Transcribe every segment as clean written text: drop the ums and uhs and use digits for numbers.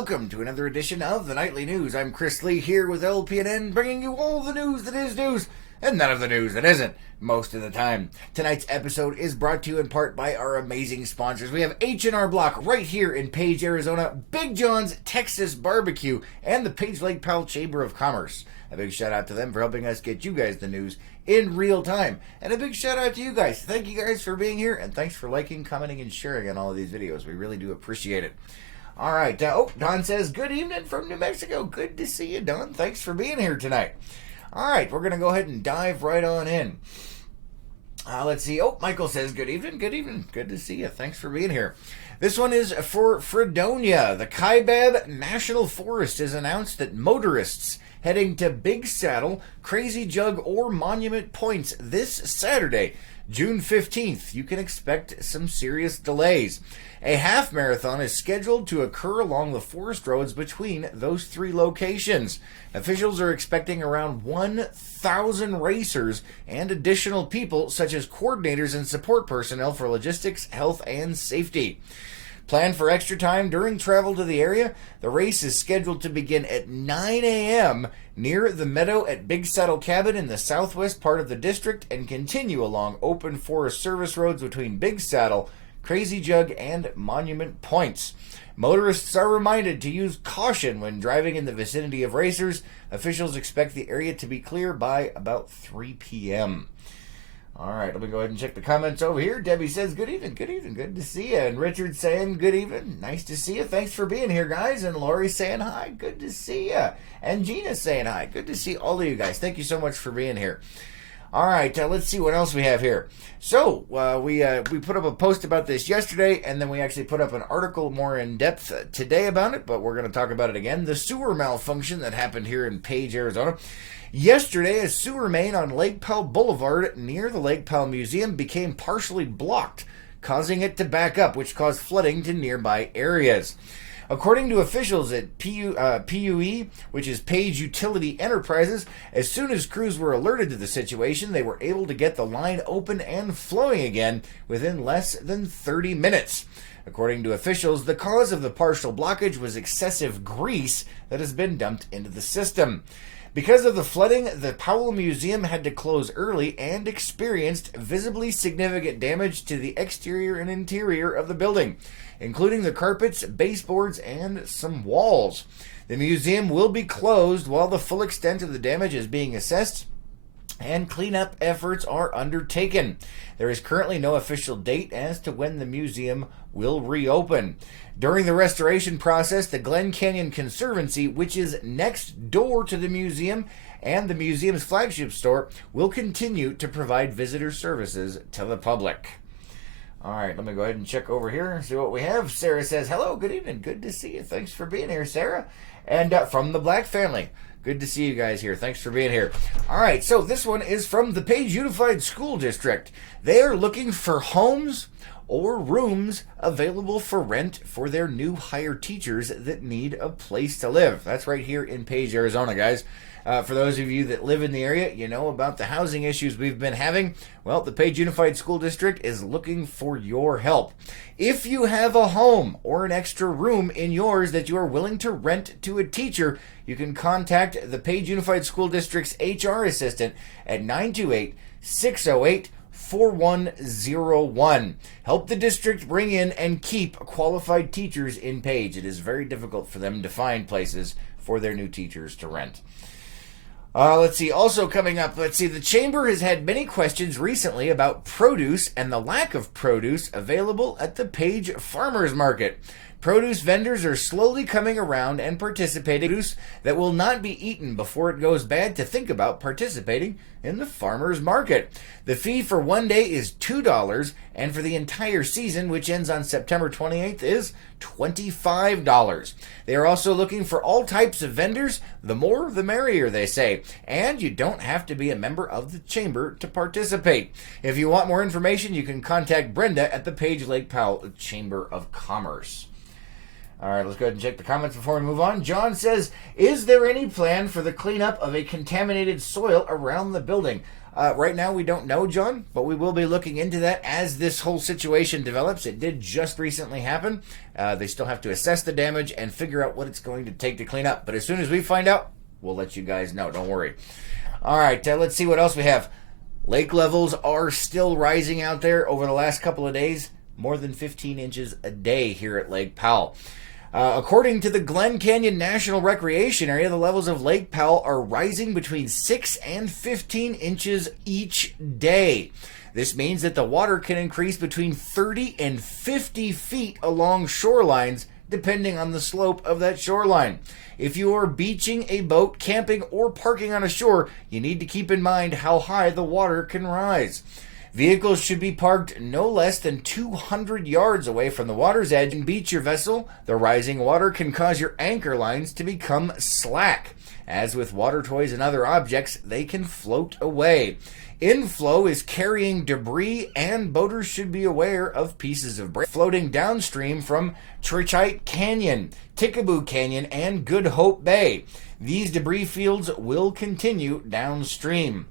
welcome to another edition of the Nightly News. I'm Chris Lee here with LPNN, bringing you all the news that is news, and none of the news that isn't, most of the time. Tonight's episode is brought to you in part by our amazing sponsors. We have H&R Block right here in Page, Arizona, Big John's Texas Barbecue, and the Page Lake Powell Chamber of Commerce. A big shout out to them for helping us get you guys the news in real time. And a big shout out to you guys. Thank you guys for being here, and thanks for liking, commenting, and sharing on all of these videos. We really do appreciate it. All right. Don says, good evening from New Mexico. Good to see you, Don. Thanks for being here tonight. All right. We're going to go ahead and dive right on in. Let's see. Michael says, good evening. Good evening. Good to see you. Thanks for being here. This one is for Fredonia. The Kaibab National Forest has announced that motorists heading to Big Saddle, Crazy Jug, or Monument Points this Saturday, June 15th, you can expect some serious delays. A half marathon is scheduled to occur along the forest roads between those three locations. Officials are expecting around 1,000 racers and additional people such as coordinators and support personnel for logistics, health, and safety. Plan for extra time during travel to the area. The race is scheduled to begin at 9 a.m. near the meadow at Big Saddle Cabin in the southwest part of the district and continue along open forest service roads between Big Saddle, Crazy Jug, and Monument Points. Motorists are reminded to use caution when driving in the vicinity of racers. Officials expect the area to be clear by about 3 p.m. All right, let me go ahead and check the comments over here. Debbie says, good evening, good to see you. And Richard saying, good evening, nice to see you. Thanks for being here, guys. And Lori saying, hi, good to see you. And Gina saying, hi, good to see all of you guys. Thank you so much for being here. All right, let's see what else we have here. So, we put up a post about this yesterday, and then we actually put up an article more in depth today about it, but we're going to talk about it again. The sewer malfunction that happened here in Page, Arizona. Yesterday, a sewer main on Lake Powell Boulevard near the Lake Powell Museum became partially blocked, causing it to back up, which caused flooding to nearby areas. According to officials at PUE, which is Page Utility Enterprises, as soon as crews were alerted to the situation, they were able to get the line open and flowing again within less than 30 minutes. According to officials, the cause of the partial blockage was excessive grease that has been dumped into the system. Because of the flooding, the Powell Museum had to close early and experienced visibly significant damage to the exterior and interior of the building, including the carpets, baseboards, and some walls. The museum will be closed while the full extent of the damage is being assessed and cleanup efforts are undertaken. There is currently no official date as to when the museum will reopen. During the restoration process, the Glen Canyon Conservancy, which is next door to the museum and the museum's flagship store, will continue to provide visitor services to the public. All right, let me go ahead and check over here and see what we have. Sarah says, hello, good evening. Good to see you. Thanks for being here, Sarah. And from the Black family. Good to see you guys here. Thanks for being here. All right, so this one is from the Page Unified School District. They are looking for homes or rooms available for rent for their new hire teachers that need a place to live. That's right here in Page, Arizona, guys. For those of you that live in the area, you know about the housing issues we've been having. Well, the Page Unified School District is looking for your help. If you have a home or an extra room in yours that you are willing to rent to a teacher, you can contact the Page Unified School District's HR assistant at 928-608-4101. Help the district bring in and keep qualified teachers in Page. It is very difficult for them to find places for their new teachers to rent. Let's see, also coming up, the Chamber has had many questions recently about produce and the lack of produce available at the Page Farmers Market. Produce vendors are slowly coming around and participating in produce that will not be eaten before it goes bad to think about participating in the farmer's market. The fee for one day is $2, and for the entire season, which ends on September 28th, is $25. They are also looking for all types of vendors. The more, the merrier, they say. And you don't have to be a member of the chamber to participate. If you want more information, you can contact Brenda at the Page Lake Powell Chamber of Commerce. All right, let's go ahead and check the comments before we move on. John says, is there any plan for the cleanup of a contaminated soil around the building? Right now, we don't know, John, but we will be looking into that as this whole situation develops. It did just recently happen. They still have to assess the damage and figure out what it's going to take to clean up. But as soon as we find out, we'll let you guys know. Don't worry. All right, let's see what else we have. Lake levels are still rising out there over the last couple of days. More than 15 inches a day here at Lake Powell. According to the Glen Canyon National Recreation Area, the levels of Lake Powell are rising between 6 and 15 inches each day. This means that the water can increase between 30 and 50 feet along shorelines, depending on the slope of that shoreline. If you are beaching a boat, camping, or parking on a shore, you need to keep in mind how high the water can rise. Vehicles should be parked no less than 200 yards away from the water's edge and beach your vessel. The rising water can cause your anchor lines to become slack. As with water toys and other objects, they can float away. Inflow is carrying debris, and boaters should be aware of pieces of floating downstream from Trichite Canyon, Tickaboo Canyon, and Good Hope Bay. These debris fields will continue downstream.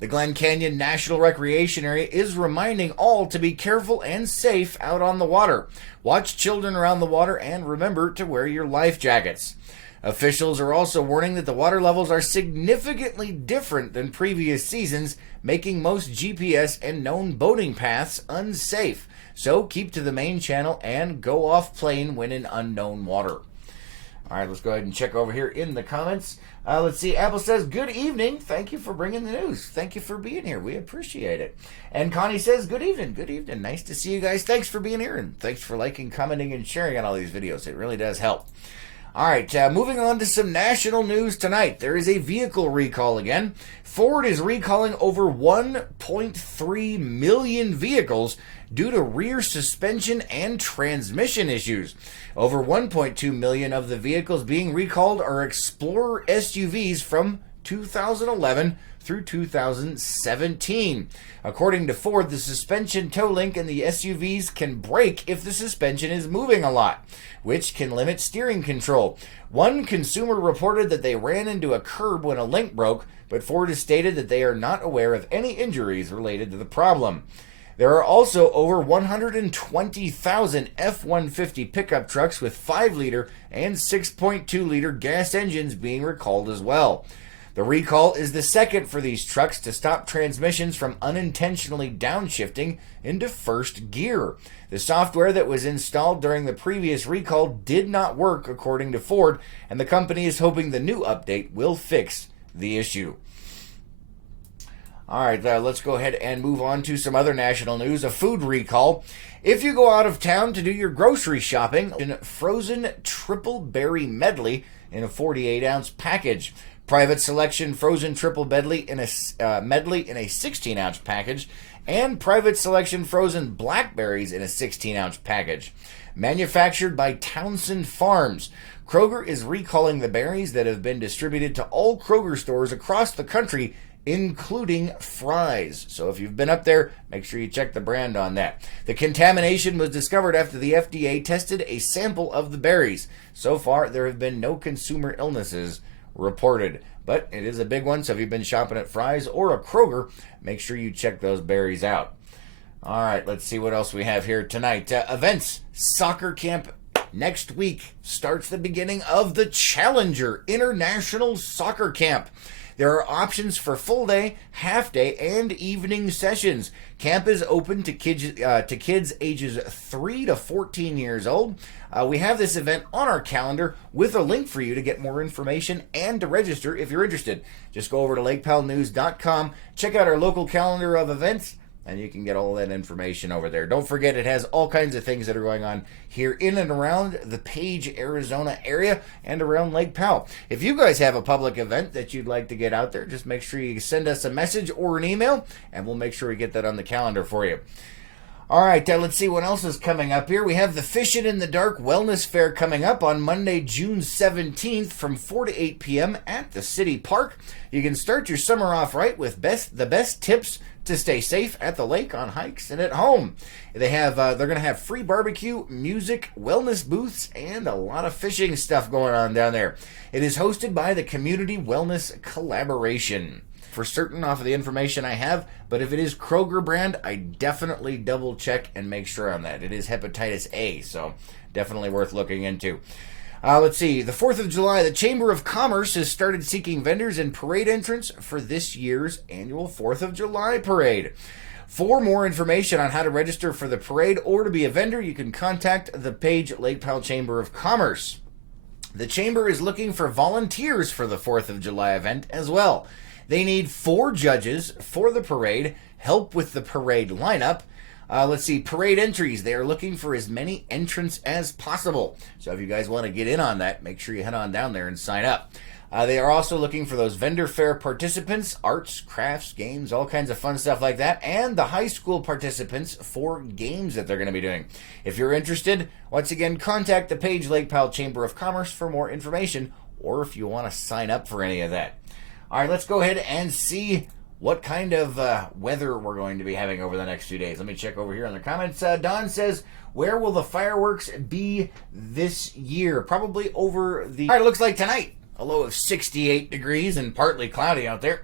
The Glen Canyon National Recreation Area is reminding all to be careful and safe out on the water. Watch children around the water and remember to wear your life jackets. Officials are also warning that the water levels are significantly different than previous seasons, making most GPS and known boating paths unsafe. So keep to the main channel and go off plane when in unknown water. All right, let's go ahead and check over here in the comments. Let's see. Apple says, good evening. Thank you for bringing the news. Thank you for being here. We appreciate it. And Connie says, good evening. Good evening. Nice to see you guys. Thanks for being here, and thanks for liking, commenting, and sharing on all these videos. It really does help. All right, moving on to some national news tonight. There is a vehicle recall again. Ford is recalling over 1.3 million vehicles due to rear suspension and transmission issues. Over 1.2 million of the vehicles being recalled are Explorer SUVs from 2011 through 2017. According to Ford, the suspension toe link in the SUVs can break if the suspension is moving a lot, which can limit steering control. One consumer reported that they ran into a curb when a link broke, but Ford has stated that they are not aware of any injuries related to the problem. There are also over 120,000 F-150 pickup trucks with 5-liter and 6.2-liter gas engines being recalled as well. The recall is the second for these trucks to stop transmissions from unintentionally downshifting into first gear. The software that was installed during the previous recall did not work, according to Ford, and the company is hoping the new update will fix the issue. All right, let's go ahead and move on to some other national news. A food recall. If you go out of town to do your grocery shopping, frozen triple berry medley in a 48-ounce package. Private selection frozen triple medley in a 16-ounce package. And private selection frozen blackberries in a 16-ounce package. Manufactured by Townsend Farms. Kroger is recalling the berries that have been distributed to all Kroger stores across the country, including Fry's. So if you've been up there, make sure you check the brand on that. The contamination was discovered after the FDA tested a sample of the berries. So far, there have been no consumer illnesses reported, but it is a big one. So if you've been shopping at Fry's or a Kroger, make sure you check those berries out. All right, let's see what else we have here tonight. Events, soccer camp next week starts the beginning of the Challenger International Soccer Camp. There are options for full day, half day, and evening sessions. Camp is open to kids ages 3 to 14 years old. We have this event on our calendar with a link for you to get more information and to register if you're interested. Just go over to lakepowellnews.com, check out our local calendar of events, and you can get all that information over there. Don't forget, it has all kinds of things that are going on here in and around the Page, Arizona area and around Lake Powell. If you guys have a public event that you'd like to get out there, just make sure you send us a message or an email, and we'll make sure we get that on the calendar for you. All right, let's see what else is coming up here. We have the Fishin' in the Dark Wellness Fair coming up on Monday, June 17th from 4 to 8 p.m. at the City Park. You can start your summer off right with the best tips to stay safe at the lake, on hikes, and at home. They're going to have free barbecue, music, wellness booths, and a lot of fishing stuff going on down there. It is hosted by the Community Wellness Collaboration. for certain off of the information I have, but if it is Kroger brand, I definitely double check and make sure on that. It is hepatitis A, so definitely worth looking into. Let's see. The 4th of July, the Chamber of Commerce has started seeking vendors and parade entrants for this year's annual 4th of July parade. For more information on how to register for the parade or to be a vendor, you can contact the Page Lake Powell Chamber of Commerce. The Chamber is looking for volunteers for the 4th of July event as well. They need 4 judges for the parade, help with the parade lineup. Let's see, parade entries. They are looking for as many entrants as possible. So if you guys want to get in on that, make sure you head on down there and sign up. They are also looking for those vendor fair participants, arts, crafts, games, all kinds of fun stuff like that, and the high school participants for games that they're going to be doing. If you're interested, once again, contact the Page Lake Powell Chamber of Commerce for more information, or if you want to sign up for any of that. All right, let's go ahead and see what kind of weather we're going to be having over the next few days. Let me check over here in the comments. Don says, where will the fireworks be this year? Probably over the... All right, it looks like tonight, a low of 68 degrees and partly cloudy out there.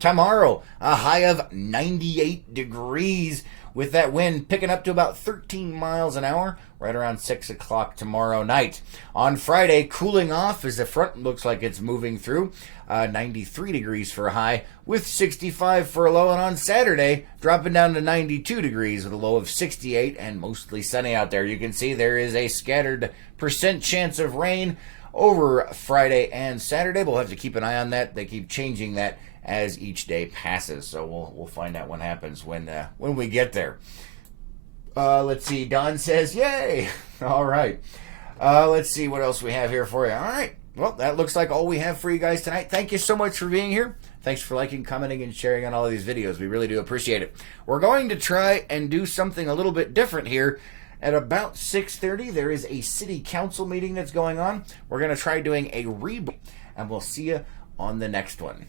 Tomorrow, a high of 98 degrees with that wind picking up to about 13 miles an hour right around 6 o'clock tomorrow night. On Friday, cooling off as the front looks like it's moving through. 93 degrees for a high with 65 for a low. And on Saturday, dropping down to 92 degrees with a low of 68 and mostly sunny out there. You can see there is a scattered % chance of rain over Friday and Saturday. We'll have to keep an eye on that. They keep changing that as each day passes. So we'll find out what happens when we get there. Let's see. Don says, yay. All right. Let's see what else we have here for you. All right. Well, that looks like all we have for you guys tonight. Thank you so much for being here. Thanks for liking, commenting, and sharing on all of these videos. We really do appreciate it. We're going to try and do something a little bit different here. At about 6:30, there is a city council meeting that's going on. We're going to try doing a reboot, and we'll see you on the next one.